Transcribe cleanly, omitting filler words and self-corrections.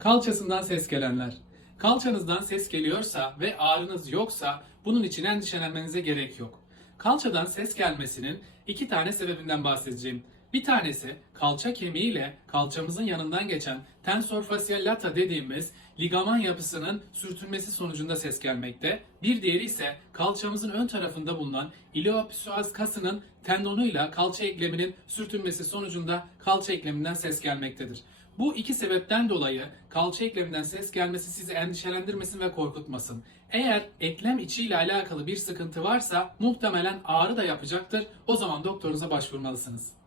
Kalçasından ses gelenler. Kalçanızdan ses geliyorsa ve ağrınız yoksa bunun için endişelenmenize gerek yok. Kalçadan ses gelmesinin iki tane sebebinden bahsedeceğim. Bir tanesi kalça kemiği ile kalçamızın yanından geçen tensor facial lata dediğimiz ligaman yapısının sürtünmesi sonucunda ses gelmekte. Bir diğeri ise kalçamızın ön tarafında bulunan iliopsoas kasının tendonuyla kalça ekleminin sürtünmesi sonucunda kalça ekleminden ses gelmektedir. Bu iki sebepten dolayı kalça ekleminden ses gelmesi sizi endişelendirmesin ve korkutmasın. Eğer eklem içi ile alakalı bir sıkıntı varsa muhtemelen ağrı da yapacaktır. O zaman doktorunuza başvurmalısınız.